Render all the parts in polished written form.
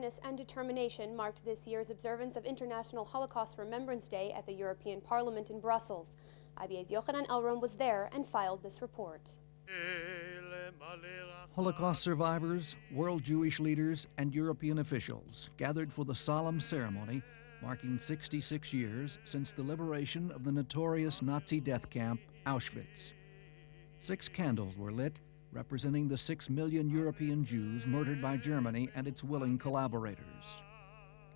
sadness and determination marked this year's observance of International Holocaust Remembrance Day at the European Parliament in Brussels. IBA's Yochanan Elron was there and filed this report. Holocaust survivors, world Jewish leaders, and European officials gathered for the solemn ceremony marking 66 years since the liberation of the notorious Nazi death camp, Auschwitz. 6 candles were lit, representing the 6 million European Jews murdered by Germany and its willing collaborators.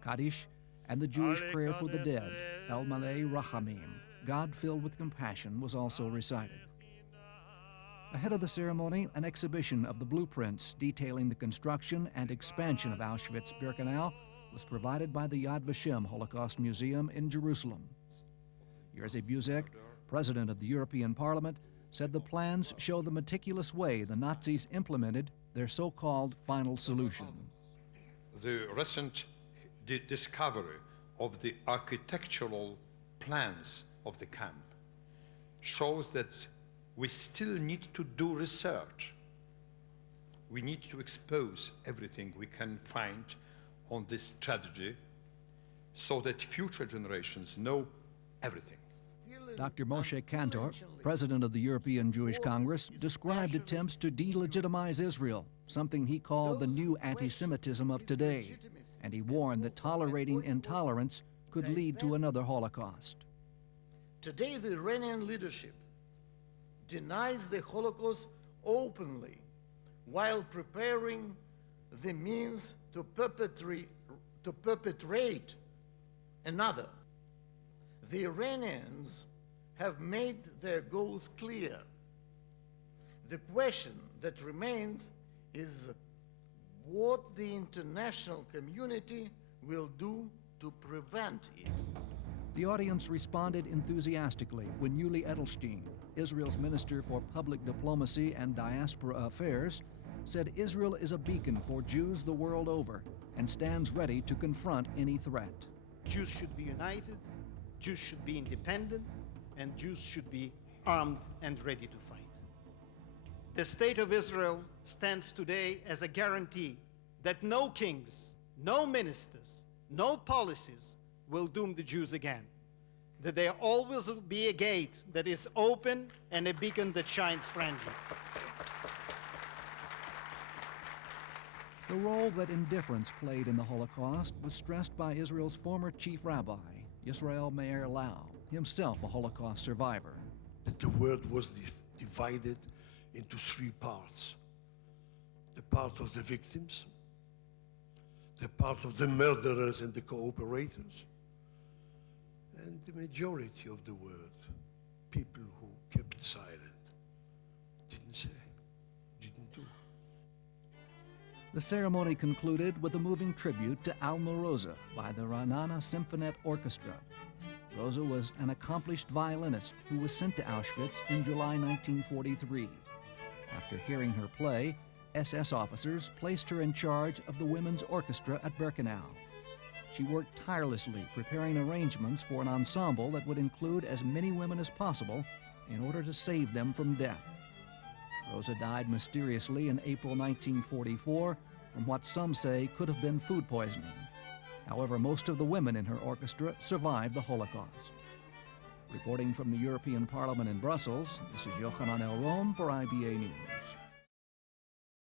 Kaddish and the Jewish prayer for the dead, El Malei Rachamim, God filled with compassion, was also recited. Ahead of the ceremony, an exhibition of the blueprints detailing the construction and expansion of Auschwitz-Birkenau was provided by the Yad Vashem Holocaust Museum in Jerusalem. Jerzy Buzek, president of the European Parliament, said the plans show the meticulous way the Nazis implemented their so-called final solution. The recent discovery of the architectural plans of the camp shows that we still need to do research. We need to expose everything we can find on this tragedy so that future generations know everything. Dr. Moshe Kantor, president of the European Jewish Congress, described attempts to delegitimize Israel, something he called the new anti-Semitism of today, and he warned that tolerating intolerance could lead to another Holocaust. Today, the Iranian leadership denies the Holocaust openly while preparing the means to perpetrate another. The Iranians have made their goals clear. The question that remains is what the international community will do to prevent it. The audience responded enthusiastically when Yuli Edelstein, Israel's Minister for Public Diplomacy and Diaspora Affairs, said Israel is a beacon for Jews the world over and stands ready to confront any threat. Jews should be united, Jews should be independent, and Jews should be armed and ready to fight. The State of Israel stands today as a guarantee that no kings, no ministers, no policies will doom the Jews again, that there always will be a gate that is open and a beacon that shines friendly. The role that indifference played in the Holocaust was stressed by Israel's former chief rabbi, Yisrael Meir Lau, himself a Holocaust survivor. That the world was divided into 3 parts. The part of the victims, the part of the murderers and the cooperators, and the majority of the world, people who kept silent, didn't say, didn't do. The ceremony concluded with a moving tribute to Alma Rosa by the Ra'anana Symphonette Orchestra. Rosa was an accomplished violinist who was sent to Auschwitz in July 1943. After hearing her play, SS officers placed her in charge of the women's orchestra at Birkenau. She worked tirelessly preparing arrangements for an ensemble that would include as many women as possible in order to save them from death. Rosa died mysteriously in April 1944 from what some say could have been food poisoning. However, most of the women in her orchestra survived the Holocaust. Reporting from the European Parliament in Brussels, this is Yochanan Elron for IBA News.